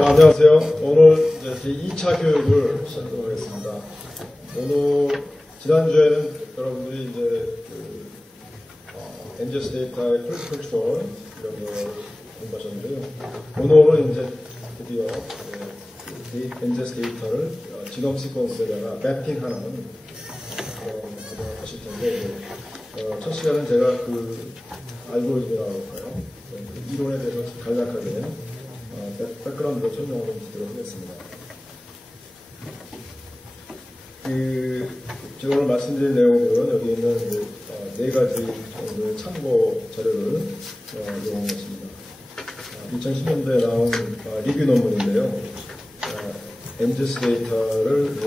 안녕하세요. 오늘 이제 제 2차 교육을 시작하겠습니다. 오늘 지난주에는 여러분들이 이제 NGS 데이터의 프리스 컨트롤 이런 걸 공부하셨는데요. 오늘은 이제 드디어 NGS 데이터를 지놈 시퀀스에다가 매핑하는 그런 과정을 하실 텐데, 첫 시간은 제가 그 알고리즘이라고 할까요? 그 이론에 대해서 간략하게 백그라운드로 설명을 좀 드리도록 하겠습니다. 제가 오늘 말씀드린 내용들은 여기 있는 네 가지 정도의 참고 자료를 이용했습니다. 2010년도에 나온 리뷰 논문인데요. NGS 데이터를 이제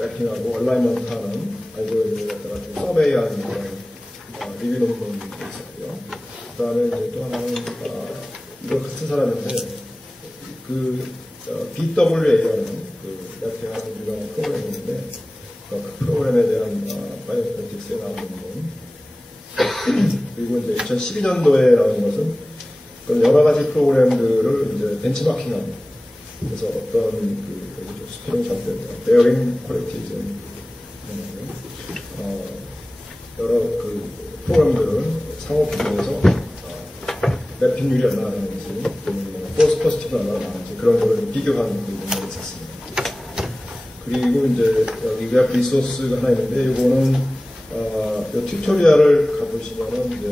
매핑하고 얼라이먼트 하는 알고리즘을 갖다가 좀 서베이하는 그런 리뷰 논문이 있었고요. 그 다음에 이제 또 하나는 이거 같은 사람인데 BWA라는 그 매핑하는 유명한 프로그램이 있는데 그 프로그램에 대한 바이오인포메틱스에 나온 논문. 그리고 이제 2012년도에 나온 것은 여러 가지 프로그램들을 이제 벤치마킹하는, 그래서 어떤 스페링 잘 베어링 퀄리티즈 여러 그 프로그램들을 상호 비교해서 매핑률이 얼마나 나는지, 포스 포지티브가 얼마나 나는지 그런 거를 비교하는 부분이 있었습니다. 그리고 이제 여기가 리소스가 하나 있는데, 이거는 이 튜토리얼을 가보시면은 이제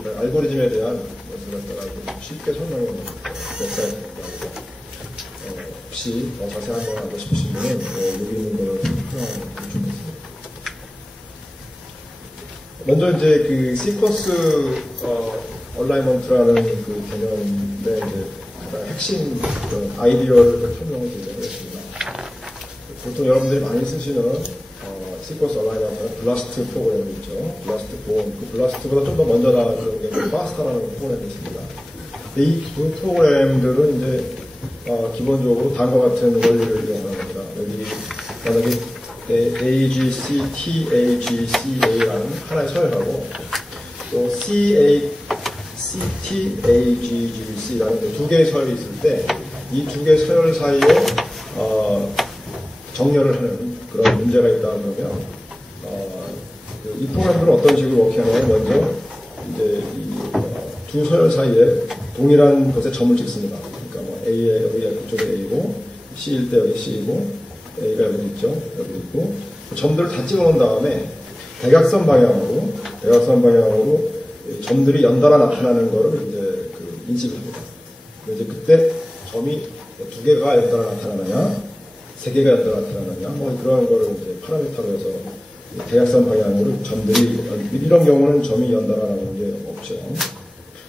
이런 알고리즘에 대한 것을 갖다가 쉽게 설명하는 웹사이트입니다. 혹시 자세한 거 알고 싶으신 분은 여기 있는 거를 활용하면 좋겠습니다. 먼저 이제 그 시퀀스 얼라이먼트라는 그 개념의 이제 가장 핵심 아이디어를 설명을 드리도록 하겠습니다. 보통 여러분들이 많이 쓰시는 시퀀스 얼라이먼트는 블라스트 프로그램이 있죠. 블라스트 보험. 그 블라스트보다 좀 더 먼저 나왔던 게 파스타라는 프로그램이 있습니다. 이 두 프로그램들은 이제 기본적으로 다음과 같은 원리를 이용하는 겁니다. 여기 만약에 AGC, TAGCA라는 하나의 서열하고 또 CTAGGC라는 두 개의 서열이 있을 때 이 두 개의 서열 사이에 정렬을 하는 그런 문제가 있다 그러면 이 프로그램들은 어떤 식으로 워킹하냐면, 먼저 이제 두 서열 사이에 동일한 것에 점을 찍습니다. 그러니까 뭐 A에 여기 이쪽에 A고, C일 때 여기 C이고, A가 여기 있죠. 여기 있고, 점들을 다 찍어 놓은 다음에 대각선 방향으로 점들이 연달아 나타나는 것을 이제 인식을 합니다. 이제 그때 점이 두 개가 연달아 나타나느냐, 세 개가 연달아 나타나느냐, 뭐 그런 거를 이제 파라미터로 해서 대각선 방향으로 점들이, 이런 경우는 점이 연달아 나오는 게 없죠.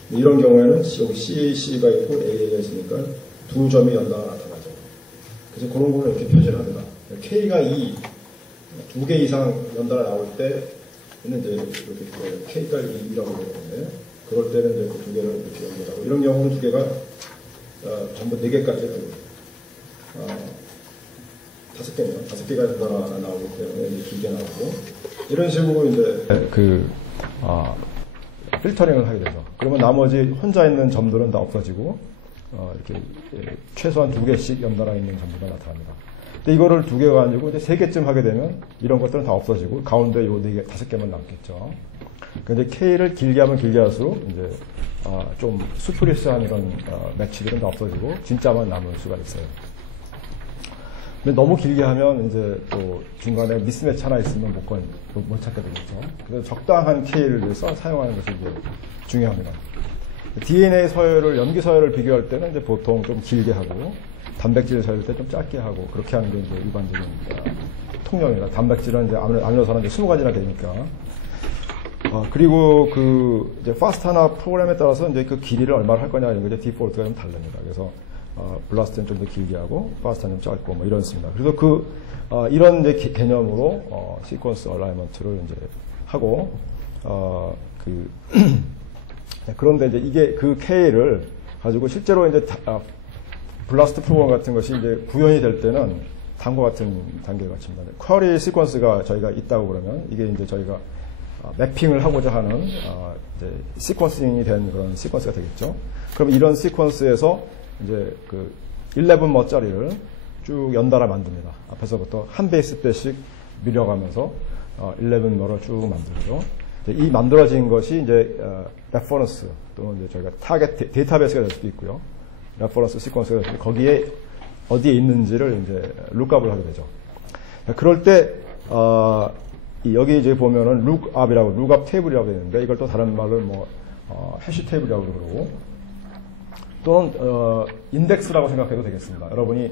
이런 경우에는 여기 C가 있고 A가 있으니까 두 점이 연달아 나타나죠. 그래서 그런 거를 이렇게 표시를 합니다. K가 두 개 이상 연달아 나올 때는 이제 이렇게 K가 2라고 되는데, 그럴 때는 이제 그 두 개를 이렇게 연결하고, 이런 경우는 두 개가 전부 4개까지 다섯 개가 연달아 나오기 때문에 이제 길게 나오고, 이런 식으로 이제 필터링을 하게 되죠. 그러면 나머지 혼자 있는 점들은 다 없어지고, 이렇게 최소한 2개씩 연달아 있는 점들이 나타납니다. 근데 이거를 2개가 아니고 이제 3개쯤 하게 되면 이런 것들은 다 없어지고, 가운데 요 4개, 5개만 남겠죠. 근데 K를 길게 하면 길게 할수록 이제 좀 스프리스한 이런 매치들은 다 없어지고 진짜만 남을 수가 있어요. 근데 너무 길게 하면 이제 또 중간에 미스매치 하나 있으면 못 찾게 되겠죠. 그래서 적당한 K를 사용하는 것이 이제 중요합니다. DNA 서열을, 염기 서열을 비교할 때는 이제 보통 좀 길게 하고, 단백질 서열 때 좀 짧게 하고, 그렇게 하는 게 이제 일반적인 통령입니다. 단백질은 이제 아미노산은 이제 20가지나 되니까. 그리고 이제 파스타나 프로그램에 따라서 이제 그 길이를 얼마를 할 거냐, 이런 게 디폴트가 좀 다릅니다. 그래서 블라스트는 좀 더 길게 하고, 파스타는 좀 짧고, 뭐 이렇습니다. 그래서 이런 이제 개념으로, 시퀀스 얼라이먼트를 이제 하고, 그런데 이제 이게 그 K를 가지고 실제로 이제 블라스트 프로그램 같은 것이 이제 구현이 될 때는 다음과 같은 단계를 거칩니다. 쿼리 시퀀스가 저희가 있다고 그러면 이게 이제 저희가 매핑을 하고자 하는 시퀀싱이 된 그런 시퀀스가 되겠죠. 그럼 이런 시퀀스에서 이제 11머짜리를 쭉 연달아 만듭니다. 앞에서부터 한 베이스배씩 밀려가면서 11머를 쭉 만들죠. 이 만들어진 것이 이제 레퍼런스 또는 이제 저희가 타겟 데이터베이스가 될 수도 있고요. 레퍼런스 시퀀스가 될 수도 있고 거기에 어디에 있는지를 이제 룩업을 하게 되죠. 그럴 때 여기 이제 보면은 룩업이라고 룩업 테이블이라고 되어 있는데 이걸 또 다른 말로 뭐 해시 테이블이라고 그러고 또는 인덱스라고 생각해도 되겠습니다. 여러분이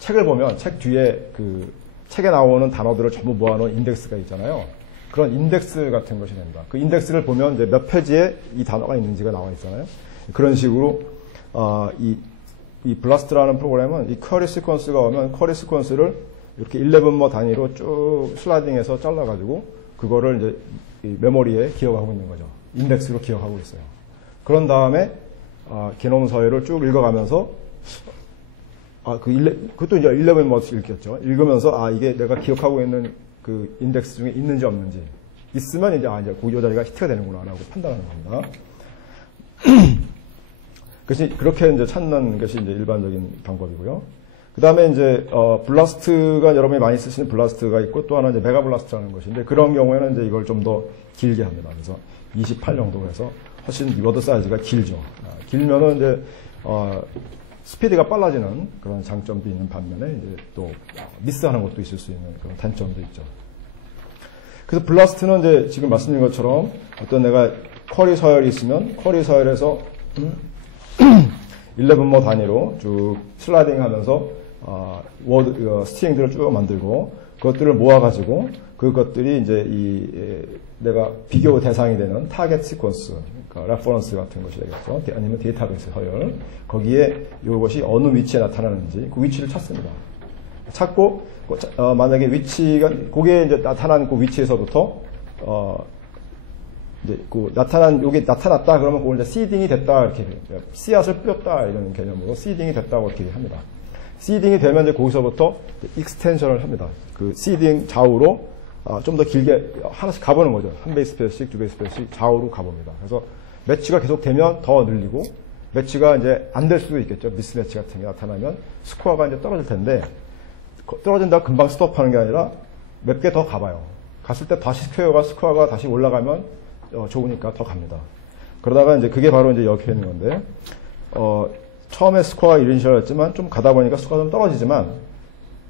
책을 보면 책 뒤에 그 책에 나오는 단어들을 전부 모아놓은 인덱스가 있잖아요. 그런 인덱스 같은 것이 됩니다. 그 인덱스를 보면 이제 몇 페이지에 이 단어가 있는지가 나와 있잖아요. 그런 식으로 이 블라스트라는 프로그램은 이 쿼리 시퀀스가 오면 쿼리 시퀀스를 이렇게 11머 단위로 쭉 슬라이딩해서 잘라가지고 그거를 이제 이 메모리에 기억하고 있는 거죠. 인덱스로 기억하고 있어요. 그런 다음에 게놈 서열을 쭉 읽어가면서 그것도 이제 11머씩 읽겠죠. 읽으면서 이게 내가 기억하고 있는 그 인덱스 중에 있는지 없는지 있으면 이제 이제 이 자리가 히트가 되는구나라고 판단하는 겁니다. 그렇게 이제 찾는 것이 이제 일반적인 방법이고요. 그 다음에 이제 블라스트가 여러분이 많이 쓰시는 블라스트가 있고 또 하나 이제 메가 블라스트라는 것인데 그런 경우에는 이제 이걸 좀 더 길게 합니다. 그래서 28 정도 해서 훨씬 워드 사이즈가 길죠. 길면은 이제 스피드가 빨라지는 그런 장점도 있는 반면에 이제 또 미스하는 것도 있을 수 있는 그런 단점도 있죠. 그래서 블라스트는 이제 지금 말씀드린 것처럼 어떤 내가 쿼리 서열이 있으면 쿼리 서열에서 11머 단위로 쭉 슬라이딩 하면서 스트링들을 쭉 만들고 그것들을 모아가지고 그것들이 이제 내가 비교 대상이 되는 타겟 시퀀스, 그러니까 레퍼런스 같은 것이 되겠죠. 아니면 데이터베이스 서열. 거기에 이것이 어느 위치에 나타나는지 그 위치를 찾습니다. 찾고 만약에 위치가 그게 이제 나타난 그 위치에서부터 이제 요게 나타났다 그러면 그걸 이제 시딩이 됐다 이렇게 씨앗을 뿌렸다 이런 개념으로 시딩이 됐다고 이렇게 합니다. 시딩이 되면 이제 거기서부터 익스텐션을 합니다. 그 시딩 좌우로 좀 더 길게 하나씩 가보는 거죠. 한 베이스 페어씩, 두 베이스 페어씩 좌우로 가봅니다. 그래서 매치가 계속 되면 더 늘리고 매치가 이제 안 될 수도 있겠죠. 미스매치 같은 게 나타나면 스코어가 이제 떨어질 텐데 떨어진다고 금방 스톱하는 게 아니라 몇 개 더 가봐요. 갔을 때 다시 스코어가 다시 올라가면 좋으니까 더 갑니다. 그러다가 이제 그게 바로 이제 여기 있는 건데 처음에 스코어가 이런 식이었지만 좀 가다 보니까 스코어가 좀 떨어지지만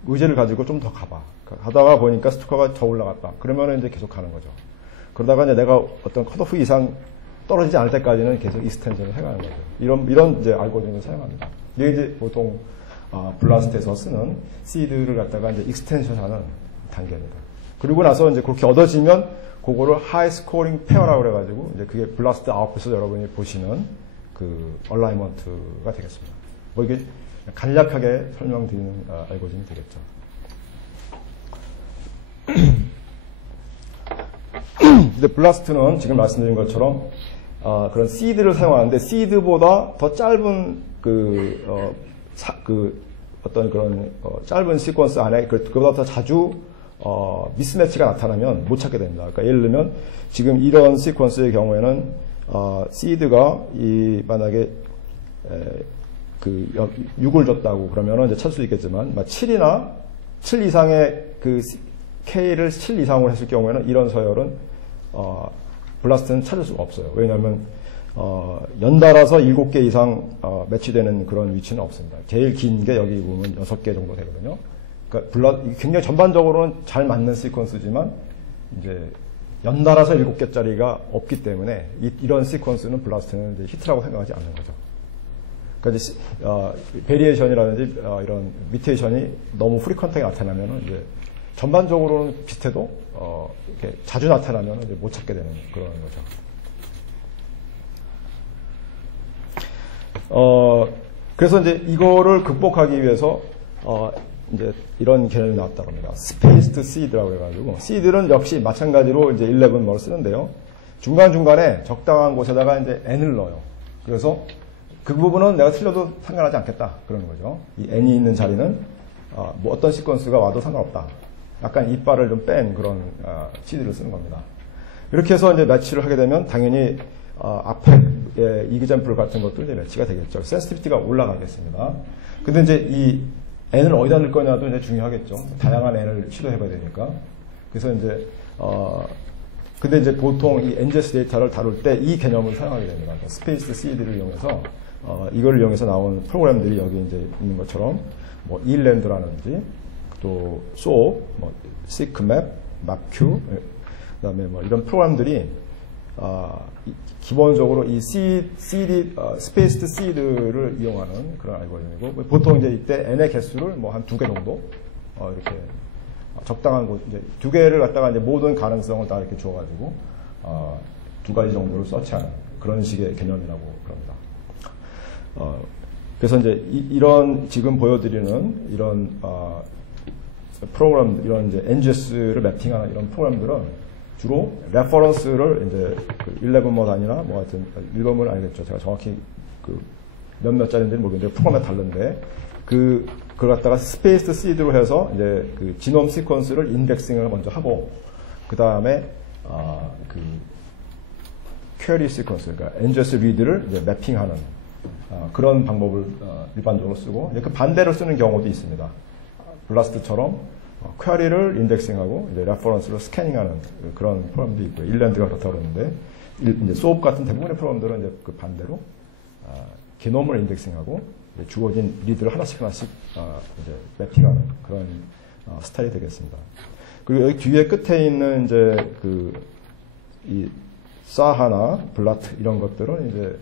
의지를 가지고 좀 더 가봐. 가다가 보니까 스코어가 더 올라갔다. 그러면 이제 계속 가는 거죠. 그러다가 이제 내가 어떤 컷오프 이상 떨어지지 않을 때까지는 계속 익스텐션을 해가는 거죠. 이런 이제 알고리즘을 사용합니다. 이게 이제 보통 블라스트에서 쓰는 시드를 갖다가 이제 익스텐션하는 단계입니다. 그리고 나서 이제 그렇게 얻어지면 그거를 하이 스코어링 페어라고 그래가지고 이제 그게 블라스트 아웃풋에서 여러분이 보시는 그 얼라이먼트가 되겠습니다. 뭐 이게 간략하게 설명드리는 알고리즘이 되겠죠. 근데 블라스트는 지금 말씀드린 것처럼 그런 시드를 사용하는데 시드보다 더 짧은 어떤 그런 짧은 시퀀스 안에 그보다 더 자주 미스매치가 나타나면 못 찾게 됩니다. 그러니까 예를 들면 지금 이런 시퀀스의 경우에는 시드가 만약에 6을 줬다고 그러면은 이제 찾을 수 있겠지만 7 이상의 그 K를 7 이상으로 했을 경우에는 이런 서열은 블라스트는 찾을 수가 없어요. 왜냐하면 연달아서 7개 이상 매치되는 그런 위치는 없습니다. 제일 긴 게 여기 보면 6개 정도 되거든요. 그러니까 굉장히 전반적으로는 잘 맞는 시퀀스지만 이제 연달아서 7개짜리가 없기 때문에 이런 시퀀스는 블라스트는 이제 히트라고 생각하지 않는 거죠. 그러니까 이제 베리에이션이라든지 이런 미테이션이 너무 프리퀀트하게 나타나면은 이제 전반적으로는 비슷해도 이렇게 자주 나타나면 이제 못 찾게 되는 그런 거죠. 그래서 이제 이거를 극복하기 위해서 이제 이런 개념이 나왔다고 합니다. 스페이스드 시드라고 해가지고 시드는 역시 마찬가지로 이제 11머를 쓰는데요. 중간중간에 적당한 곳에다가 이제 n을 넣어요. 그래서 그 부분은 내가 틀려도 상관하지 않겠다 그러는 거죠. 이 n이 있는 자리는 뭐 어떤 시퀀스가 와도 상관없다. 약간 이빨을 좀 뺀 그런 시드를 쓰는 겁니다. 이렇게 해서 이제 매치를 하게 되면 당연히 앞에 이그젬플 같은 것도 이제 매치가 되겠죠. 센시티비티가 올라가겠습니다. 근데 이제 이 n을 어디다 넣을 거냐도 이제 중요하겠죠. 다양한 n을 시도해봐야 되니까. 그래서 이제 근데 이제 보통 이 NGS 데이터를 다룰 때 이 개념을 사용하게 됩니다. 스페이스 CD를 이용해서 이걸 이용해서 나온 프로그램들이 여기 이제 있는 것처럼 뭐 ELAND라든지 또 SOAP, 뭐 SICMAP, MAPQ, 그다음에 뭐 이런 프로그램들이 기본적으로 이 스페이스드 시드를 이용하는 그런 알고리즘이고 보통 이제 이때 n의 개수를 뭐 한 2개 정도 이렇게 적당한 곳 이제 2개를 갖다가 이제 모든 가능성을 다 이렇게 주어가지고 2가지 정도를 서치하는 그런 식의 개념이라고 그럽니다. 그래서 이제 이런 지금 보여드리는 이런 프로그램 이런 이제 NGS를 매핑하는 이런 프로그램들은 주로 레퍼런스를 이제 그 11뭐 단위나 뭐 하여튼 1번은 알겠죠. 제가 정확히 그 몇몇 짜리인지는 모르겠는데 프로그램에 다른데 그걸 갖다가 스페이스드 시드로 해서 이제 그 지놈 시퀀스를 인덱싱을 먼저 하고 그 다음에 그 퀘리 시퀀스 그러니까 NGS 리드를 이제 매핑하는 그런 방법을 일반적으로 쓰고 그 반대로 쓰는 경우도 있습니다. 블라스트처럼 퀘리를 인덱싱하고 이제 레퍼런스로 스캐닝하는 그런 프로그램도 있고요. 일랜드가 그렇다고 그러는데 이제 소업 같은 대부분의 프로그램들은 이제 그 반대로 게놈을 인덱싱하고 주어진 리드를 하나씩 이제 매핑하는 그런 스타일이 되겠습니다. 그리고 여기 뒤에 끝에 있는 이제 이 사하나 블라트 이런 것들은 이제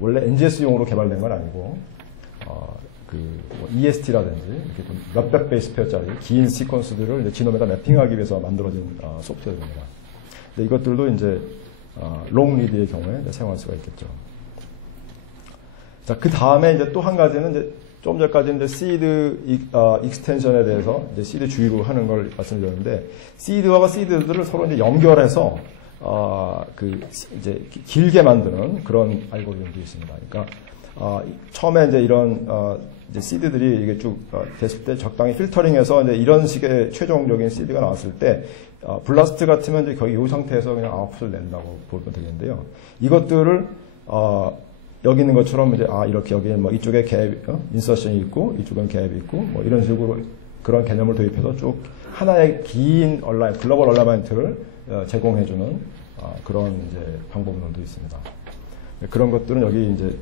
원래 NGS용으로 개발된 건 아니고 뭐 EST라든지 이렇게 몇백 베이스 페어짜리 긴 시퀀스들을 이제 지놈에다 매핑하기 위해서 만들어진 소프트웨어입니다. 근데 이것들도 이제 롱 리드의 경우에 이제 사용할 수가 있겠죠. 자, 그 다음에 이제 또 한 가지는 이제 좀 전까지 이제 시드 익스텐션에 대해서 이제 시드 주의로 하는 걸 말씀드렸는데 시드와 시드들을 서로 이제 연결해서 이제 길게 만드는 그런 알고리즘도 있습니다. 그러니까 처음에 이제 이런 이제 시드들이 이게 쭉 됐을 때 적당히 필터링해서 이제 이런 식의 최종적인 시드가 나왔을 때 블라스트 같으면 이제 거의 이 상태에서 그냥 아웃풋을 낸다고 보면 되겠는데요. 이것들을 여기 있는 것처럼 이제 이렇게 여기 뭐 이쪽에 갭 인서션이 있고 이쪽은 갭이 있고 뭐 이런 식으로 그런 개념을 도입해서 쭉 하나의 긴 글로벌 얼라이먼트를 제공해주는 그런 이제 방법론도 있습니다. 그런 것들은 여기 이제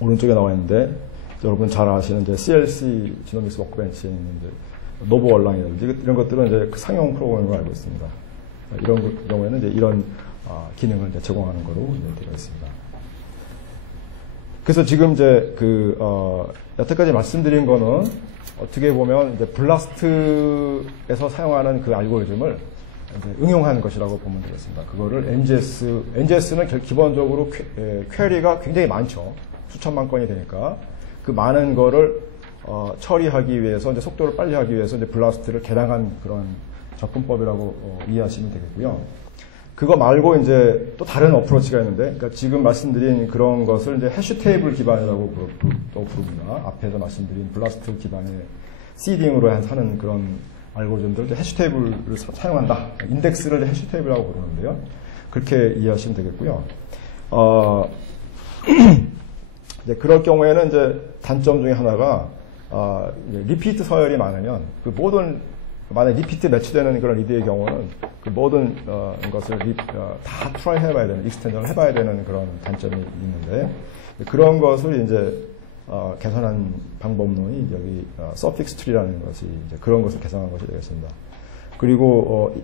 오른쪽에 나와 있는데 여러분 잘 아시는 이제 CLC 지노믹스 워크벤치에 있는 이제 노보 얼랑이라든지 이런 것들은 이제 상용 프로그램으로 알고 있습니다. 이런 경우에는 이제 이런 기능을 이제 제공하는 거로 이제 되어 있습니다. 그래서 지금 이제 여태까지 말씀드린 거는 어떻게 보면 이제 블라스트에서 사용하는 그 알고리즘을 이제 응용하는 것이라고 보면 되겠습니다. 그거를 NGS는 기본적으로 퀘리가 굉장히 많죠. 수천만 건이 되니까 그 많은 거를 처리하기 위해서 이제 속도를 빨리 하기 위해서 이제 블라스트를 개량한 그런 접근법이라고 이해하시면 되겠고요. 그거 말고 이제 또 다른 어프로치가 있는데, 그러니까 지금 말씀드린 그런 것을 이제 해시 테이블 기반이라고 또 부릅니다. 앞에서 말씀드린 블라스트 기반의 시딩으로 하는 그런 알고리즘들을 해시 테이블을 사용한다. 인덱스를 해시 테이블이라고 부르는데요. 그렇게 이해하시면 되겠고요. 이제 그럴 경우에는 이제 단점 중에 하나가 리피트 서열이 많으면 그 모든 만약 리피트 매치되는 그런 리드의 경우는 그 모든 것을 다 트라이 해봐야 되는 익스텐션을 해봐야 되는 그런 단점이 있는데 그런 것을 이제 개선한 방법론이 여기 서픽스 트리라는 것이 이제 그런 것을 개선한 것이 되겠습니다. 그리고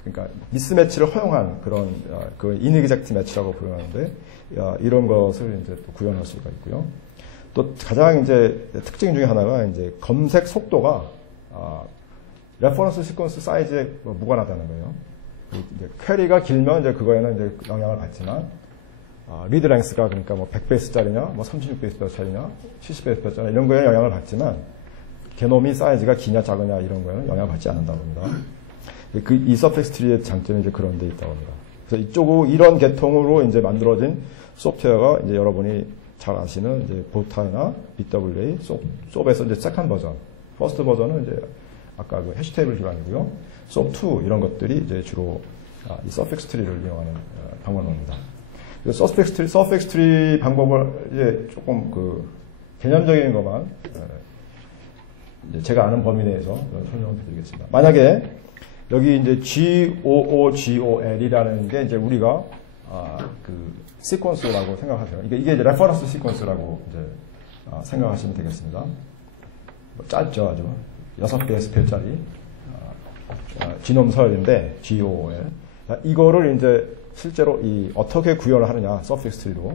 그러니까 미스매치를 허용한 그런 그 인익젝트 매치라고 부르는데 이런 것을 이제 또 구현할 수가 있고요. 또 가장 이제 특징 중에 하나가 이제 검색 속도가 레퍼런스 시퀀스 사이즈에 무관하다는 거예요. 이제 퀘리가 길면 이제 그거에는 이제 영향을 받지만 리드 랭스가 그러니까 뭐 100베이스짜리냐, 뭐 36베이스짜리냐, 70베이스짜리냐 이런 거에 영향을 받지만 게놈이 사이즈가 기냐 작으냐 이런 거에는 영향을 받지 않는다고 합니다. 이 서펙스 트리의 장점이 이제 그런 데 있다고 합니다. 그래서 이런 계통으로 이제 만들어진 소프트웨어가 이제 여러분이 잘 아시는 이제 보타나 BWA, 소프에서 이제 세컨 버전, 퍼스트 버전은 이제 아까 그 해시 테이블 기반이고요. 소프2 이런 것들이 이제 주로 이 서픽스 트리를 이용하는 방법론입니다. 서펙스 트리 방법을 이제 조금 그 개념적인 것만 이제 제가 아는 범위 내에서 설명을 드리겠습니다. 만약에 여기 이제 GOOGOL이라는 게 이제 우리가 그 시퀀스라고 생각하세요. 이게 이제 레퍼런스 시퀀스라고 이제 생각하시면 되겠습니다. 뭐 짧죠, 아주 6개 스펠짜리 지놈 서열인데 GOOL. 이거를 이제 실제로 어떻게 구현을 하느냐, 서픽스 트리로.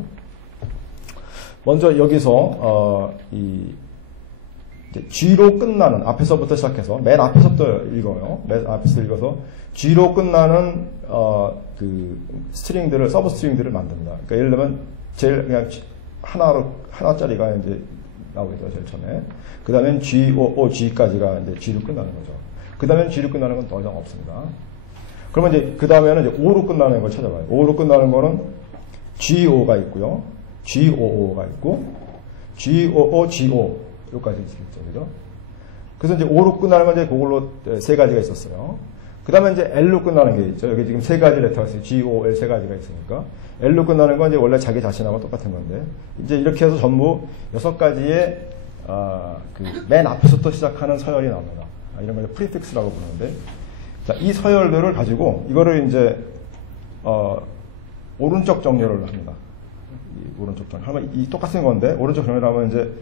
먼저 여기서 이제 G로 끝나는, 앞에서부터 시작해서 맨 앞에서부터 읽어요. 맨 앞에서 읽어서 G로 끝나는 그 스트링들을, 서브 스트링들을 만듭니다. 그러니까 예를 들면 제일 그냥 하나짜리가 이제 나오겠죠, 제일 처음에. 그 다음엔 GOOG까지가 이제 G로 끝나는 거죠. 그 다음엔 G로 끝나는 건 더 이상 없습니다. 그러면 이제 그 다음에는 이제 O로 끝나는 걸 찾아봐요. O로 끝나는 거는 GO가 있고요, GOO가 있고, GOOGO 여기까지 있겠죠, 그죠? 그래서 이제 O로 끝나는 건 이제 그걸로 세 가지가 있었어요. 그 다음에 이제 L로 끝나는 게 있죠. 여기 지금 세 가지 레터가 있어요. GOL 세 가지가 있으니까. L로 끝나는 건 이제 원래 자기 자신하고 똑같은 건데, 이제 이렇게 해서 전부 6가지의 그 맨 앞에서부터 시작하는 서열이 나옵니다. 이런 걸 프리픽스라고 부르는데, 자, 이 서열들을 가지고 이거를 이제 오른쪽 정렬을 합니다. 이 오른쪽 정렬 하면 이 똑같은 건데, 오른쪽 정렬을 하면 이제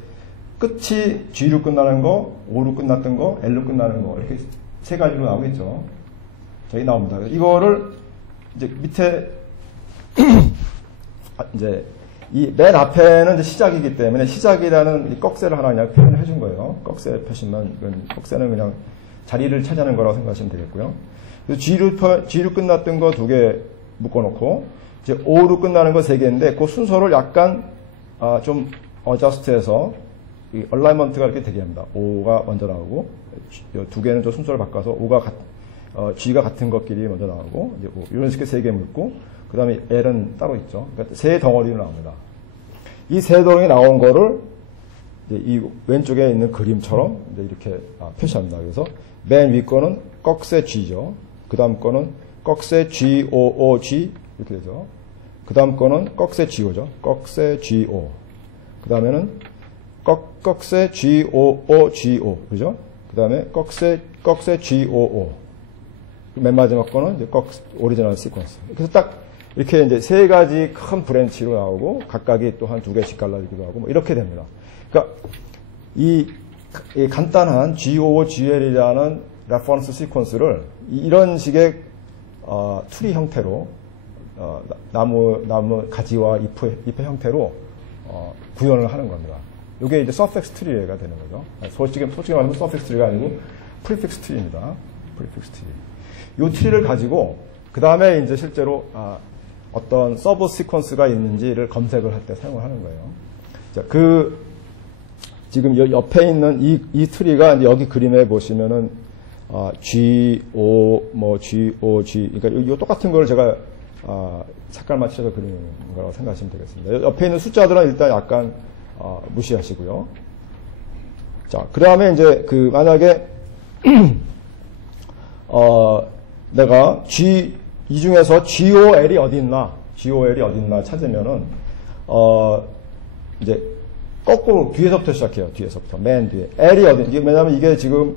끝이 G로 끝나는 거, O로 끝났던 거, L로 끝나는 거, 이렇게 세 가지로 나오겠죠. 저기 나옵니다. 이거를 이제 밑에 이제 이 맨 앞에는 이제 시작이기 때문에 시작이라는 이 꺽쇠를 하나 그냥 표현을 해준 거예요. 꺽쇠 표시만, 이건 꺽쇠는 그냥 자리를 차지하는 거라고 생각하시면 되겠고요. 그래서 G로 끝났던 거 2개 묶어놓고, 이제 O로 끝나는 거 3개인데, 그 순서를 약간, 좀, 어저스트해서, 이 얼라이먼트가 이렇게 되게 합니다. O가 먼저 나오고, 2개는 좀 순서를 바꿔서, G가 같은 것끼리 먼저 나오고, 이제 이런 식의 3개 묶고, 그 다음에 L은 따로 있죠. 그러니까 세 덩어리로 나옵니다. 이 세 덩어리 나온 거를, 이제 이 왼쪽에 있는 그림처럼 이제 이렇게 표시합니다. 그래서 맨 위 거는 꺽쇠 G죠. 그 다음 거는 꺽쇠 GOOG 이렇게 되죠. 그 다음 거는 꺽쇠 GO죠. 꺽쇠 GO. 그 다음에는 꺽쇠 GOOGO 그죠? 그 다음에 꺽쇠 GOO. 맨 마지막 거는 이제 오리지널 시퀀스. 그래서 딱 이렇게 이제 세 가지 큰 브랜치로 나오고 각각이 또 한 2개씩 갈라지기도 하고 뭐 이렇게 됩니다. 그러니까 이 간단한 GOOGL이라는 레퍼런스 시퀀스를 이런 식의 트리 형태로 나무 가지와 잎의 형태로 구현을 하는 겁니다. 이게 이제 서펙스 트리가 되는 거죠. 솔직히 말하면 서펙스 트리가 아니고 프리픽스 트리입니다. 프리픽스 트리. 이 트리를 가지고 그 다음에 이제 실제로 어떤 서브 시퀀스가 있는지를 검색을 할 때 사용을 하는 거예요. 자, 지금 옆에 있는 이 트리가 이제 여기 그림에 보시면은 GO 그러니까 이 똑같은 걸 제가 색깔 맞춰서 그리는 거라고 생각하시면 되겠습니다. 옆에 있는 숫자들은 일단 약간 무시하시고요. 자, 그 다음에 이제 만약에 내가 이 중에서 GOL이 어디 있나 찾으면은 이제 거꾸로 뒤에서부터 시작해요. 뒤에서부터 맨 뒤에 L이 어디? 왜냐하면 이게 지금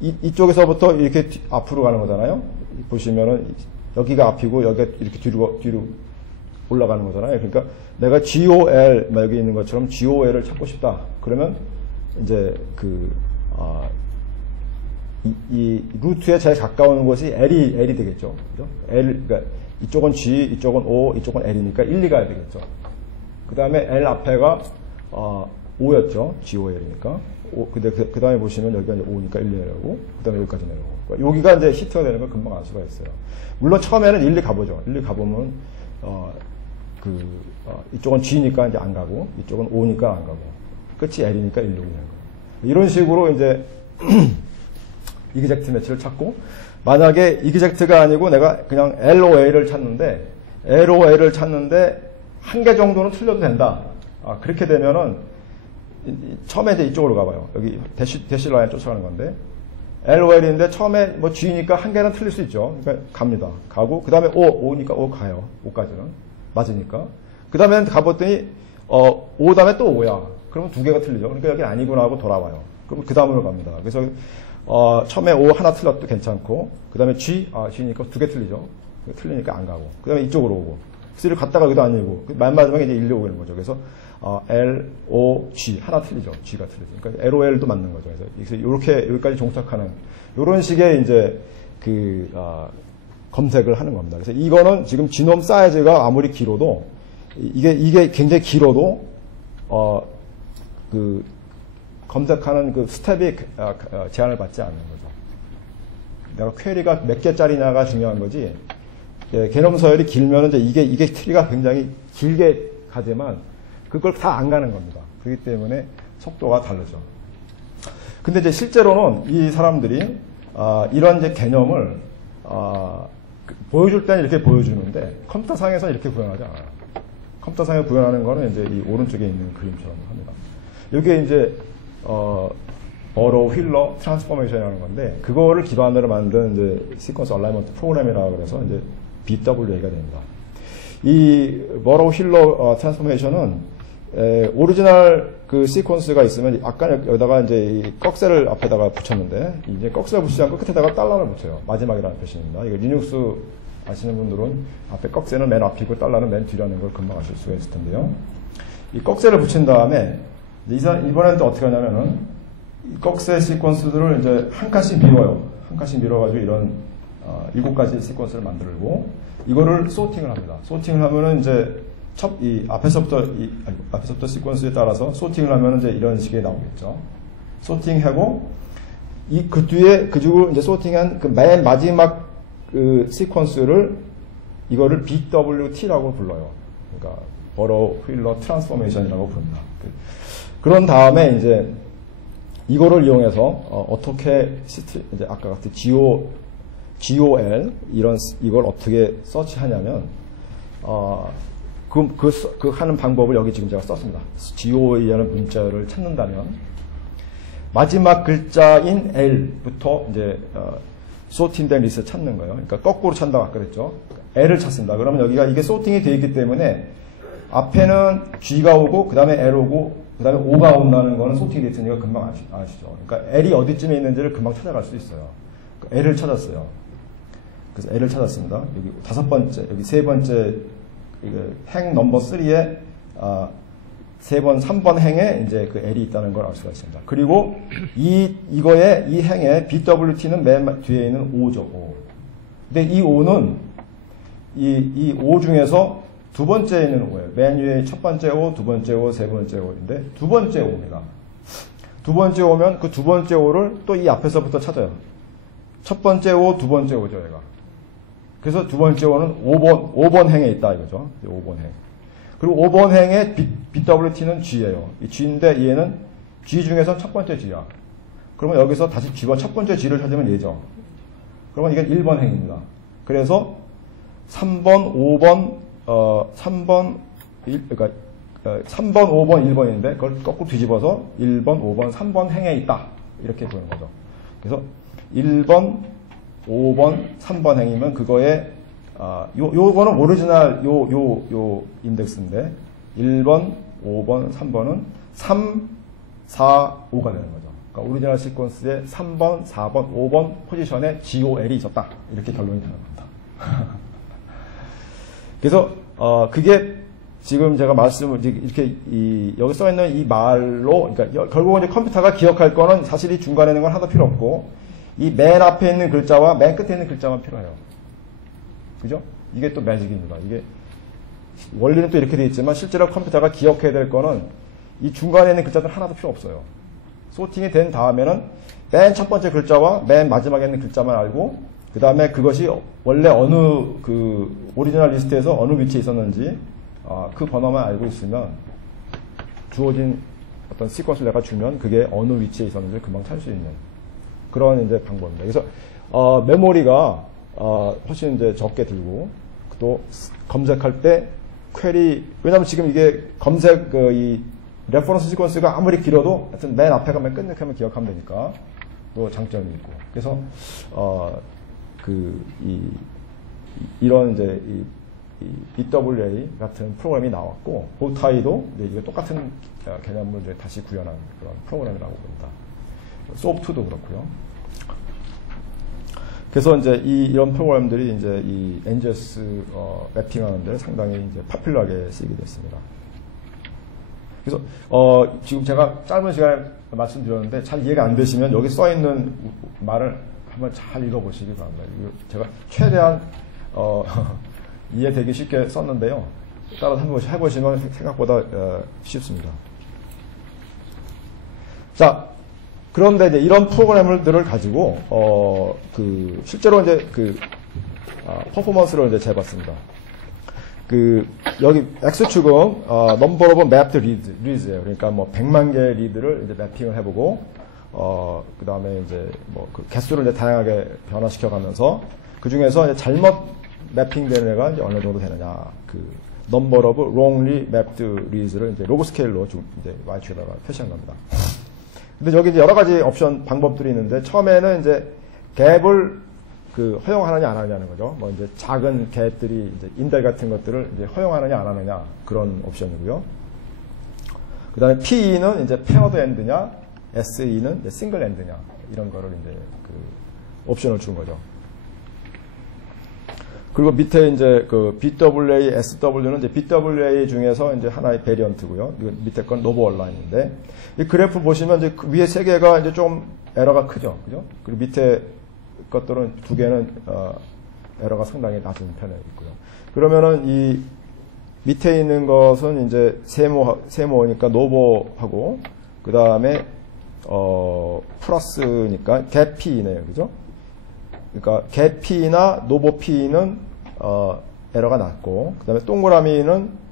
이쪽에서부터 이렇게 앞으로 가는 거잖아요. 보시면은 여기가 앞이고 여기가 이렇게 뒤로 올라가는 거잖아요. 그러니까 내가 GOL 여기 있는 것처럼 GOL을 찾고 싶다. 그러면 이제 이 루트에 제일 가까운 곳이 L이 되겠죠. 그죠? 그러니까 이쪽은 G, 이쪽은 O, 이쪽은 L이니까 1, 2 가야 되겠죠. 그 다음에 L 앞에가 5였죠. GOL이니까. 근데 그 다음에 보시면 여기가 이제 5니까 1, 2 내려오고, 그 다음에 여기까지 내려오고. 여기가 이제 히트가 되는 걸 금방 알 수가 있어요. 물론 처음에는 1, 2 가보죠. 1, 2 가보면, 이쪽은 G니까 이제 안 가고, 이쪽은 O니까 안 가고, 끝이 L이니까 1, 2 오는 거예요. 이런 식으로 이제, 이그젝트 매치를 찾고, 만약에 이그젝트가 아니고 내가 그냥 LOL을 찾는데 한 개 정도는 틀려도 된다. 그렇게 되면은 처음에 이제 이쪽으로 가봐요. 여기 대시 라인 쫓아가는 건데 LOL인데 처음에 뭐 G니까 한 개는 틀릴 수 있죠. 그러니까 갑니다. 가고 그 다음에 O니까 O 가요. O까지는. 맞으니까. 그 다음에 가봤더니, 5 다음에 또 5야. 그러면 두 개가 틀리죠. 그러니까 여기 아니구나 하고 돌아와요. 그럼 그 다음으로 갑니다. 그래서, 처음에 5 하나 틀려도 괜찮고, 그 다음에 G, G니까 두 개 틀리죠. 틀리니까 안 가고. 그 다음에 이쪽으로 오고. 3를 갔다가 여기도 아니고, 맨 마지막에 이제 1로 오는 거죠. 그래서, L, O, G. 하나 틀리죠. G가 틀리죠. 그러니까 LOL도 맞는 거죠. 그래서 이렇게, 여기까지 종착하는, 요런 식의 이제, 검색을 하는 겁니다. 그래서 이거는 지금 지놈 사이즈가 아무리 길어도, 이게 굉장히 길어도, 검색하는 그 스텝이 제한을 받지 않는 거죠. 내가 퀘리가 몇 개짜리냐가 중요한 거지, 개념 서열이 길면 이제 이게 트리가 굉장히 길게 가지만 그걸 다 안 가는 겁니다. 그렇기 때문에 속도가 다르죠. 근데 이제 실제로는 이 사람들이 이런 이제 개념을 보여줄 때는 이렇게 보여주는데 컴퓨터 상에서 이렇게 구현하지 않아요. 컴퓨터 상에 구현하는 거는 이제 이 오른쪽에 있는 그림처럼 합니다. 이게 이제 버로우 휠러 트랜스포메이션이라는 건데 그거를 기반으로 만든 이제 시퀀스 얼라이먼트 프로그램이라고 그래서 이제 BWA가 됩니다. 이 버로우 휠러 트랜스포메이션은 오리지널 그 시퀀스가 있으면 아까 여기다가 이제 이 꺽쇠를 앞에다가 붙였는데 이제 꺽쇠를 붙이지 않고 끝에다가 달러를 붙여요. 마지막이라는 표시입니다. 이거 리눅스 아시는 분들은 앞에 꺽쇠는 맨 앞이고 달러는 맨 뒤라는 걸 금방 아실 수가 있을 텐데요. 이 꺽쇠를 붙인 다음에 이번에는 또 어떻게 하냐면은 이 꺽쇠 시퀀스들을 이제 한 칸씩 밀어요. 한 칸씩 밀어가지고 이런 7가지 시퀀스를 만들고 이거를 소팅을 합니다. 소팅을 하면은 이제 앞에서부터 시퀀스에 따라서 소팅을 하면은 이제 이런 식의 나오겠죠. 소팅하고 그 뒤에 그리고 이제 소팅한 그 맨 마지막 그 시퀀스를 이거를 BWT라고 불러요. 그러니까 버로우 휠러 트랜스포메이션이라고 부릅니다. 그런 다음에 이제 이거를 이용해서 어떻게 이제 아까 같은 GOL 이걸 어떻게 서치하냐면 그 하는 방법을 여기 지금 제가 썼습니다. GOL이라는 문자를 찾는다면 마지막 글자인 L부터 이제 소팅된 리스트 찾는 거예요. 그러니까 거꾸로 찾는다고 아까 그랬죠. L을 찾습니다. 그러면 여기가 이게 소팅이 되어 있기 때문에 앞에는 G가 오고 그 다음에 L 오고 그 다음에 O가 온다는 거는 소팅이 되어 있으니까 금방 아시죠. 그러니까 L이 어디쯤에 있는지를 금방 찾아갈 수 있어요. L을 찾았어요. 그래서 L을 찾았습니다. 여기 5번째, 여기 3번째 행 넘버 3에 3번 행에 이제 그 L이 있다는 걸 알 수가 있습니다. 그리고 이 행에 BWT는 맨 뒤에 있는 O죠. O. 근데 이 O는 이 O 중에서 두 번째에 있는 O예요. 맨 위에 첫 번째 O, 두 번째 O, 세 번째 O인데 두 번째 O입니다. 두 번째 O면 그 두 번째 O를 또 이 앞에서부터 찾아요. 첫 번째 O, 두 번째 O죠, 얘가. 그래서 두 번째 O는 5번 행에 있다 이거죠. 5번 행. 그리고 5번 행의 BWT는 G예요. 이 G인데 얘는 G 중에서 첫 번째 G야. 그러면 여기서 다시 G와 첫 번째 G를 찾으면 얘죠. 그러면 이건 1번 행입니다. 그래서 3번, 5번, 3번, 5번, 1번인데 그걸 거꾸로 뒤집어서 1번, 5번, 3번 행에 있다. 이렇게 보는 거죠. 그래서 1번, 5번, 3번 행이면 그거에 요거는 오리지널 요 인덱스인데 1번, 5번, 3번은 3, 4, 5가 되는 거죠. 그러니까 오리지널 시퀀스에 3번, 4번, 5번 포지션에 GOL이 있었다. 이렇게 결론이 되는 겁니다. 그래서 그게 지금 제가 말씀을 이렇게 여기 써 있는 이 말로 그러니까 결국은 이제 컴퓨터가 기억할 거는 사실 이 중간에 있는 건 하나도 필요 없고 이 맨 앞에 있는 글자와 맨 끝에 있는 글자만 필요해요. 그죠? 이게 또 매직입니다. 이게 원리는 또 이렇게 되어 있지만 실제로 컴퓨터가 기억해야 될 거는 이 중간에 있는 글자들 하나도 필요 없어요. 소팅이 된 다음에는 맨 첫 번째 글자와 맨 마지막에 있는 글자만 알고 그 다음에 그것이 원래 어느 그 오리지널 리스트에서 어느 위치에 있었는지 그 번호만 알고 있으면 주어진 어떤 시퀀스를 내가 주면 그게 어느 위치에 있었는지 금방 찾을 수 있는 그런 이제 방법입니다. 그래서 메모리가 훨씬 이제 적게 들고 또 검색할 때 퀘리 왜냐하면 지금 이게 검색 이 레퍼런스 시퀀스가 아무리 길어도 하여튼 맨 앞에 가면 끝내면 기억하면 되니까 또 장점이 있고 그래서 이런 이제 이 BWA 같은 프로그램이 나왔고, 보타이도 이제 이게 똑같은 개념을 이제 다시 구현한 그런 프로그램이라고 봅니다. 소프트도 그렇고요. 그래서 이제 이런 프로그램들이 이제 이 NGS 매핑하는 데 상당히 이제 파퓰러하게 쓰이게 됐습니다. 그래서 지금 제가 짧은 시간에 말씀드렸는데 잘 이해가 안 되시면 여기 써 있는 말을 한번 잘 읽어보시기 바랍니다. 제가 최대한 이해되기 쉽게 썼는데요. 따라서 한번 해보시면 생각보다 쉽습니다. 자, 그런데 이제 이런 프로그램들을 가지고 실제로 이제 퍼포먼스를 이제 재봤습니다. 여기 X축은 number of mapped reads예요. 그러니까 뭐 100만 개의 리드를 이제 매핑을 해보고 그 다음에 이제 뭐 그 개수를 이제 다양하게 변화시켜 가면서 그 중에서 이제 잘못 매핑되는 애가 이제 어느 정도 되느냐. number of wrongly mapped reads를 이제 로그 스케일로 이제 Y축에다가 표시한 겁니다. 근데 여기 이제 여러 가지 옵션 방법들이 있는데 처음에는 이제 갭을 허용하느냐 안 하느냐는 거죠. 뭐 이제 작은 갭들이 이제 인델 같은 것들을 이제 허용하느냐 안 하느냐 그런 옵션이고요. 그다음에 PE는 이제 페어드 엔드냐, SE는 이제 싱글 엔드냐 이런 거를 이제 옵션을 준 거죠. 그리고 밑에 이제 BWA, SW는 이제 BWA 중에서 이제 하나의 베리언트고요. 이거 밑에 건 노브 얼라인인데 이 그래프 보시면 이제 그 위에 세 개가 이제 좀 에러가 크죠, 그죠? 그리고 밑에 것들은 두 개는 에러가 상당히 낮은 편에 있고요. 그러면은 이 밑에 있는 것은 이제 세모니까 노보하고 그 다음에 플러스니까 갭 P네요, 그죠? 그러니까 갭 P나 노보 P는 에러가 낮고 그 다음에 동그라미는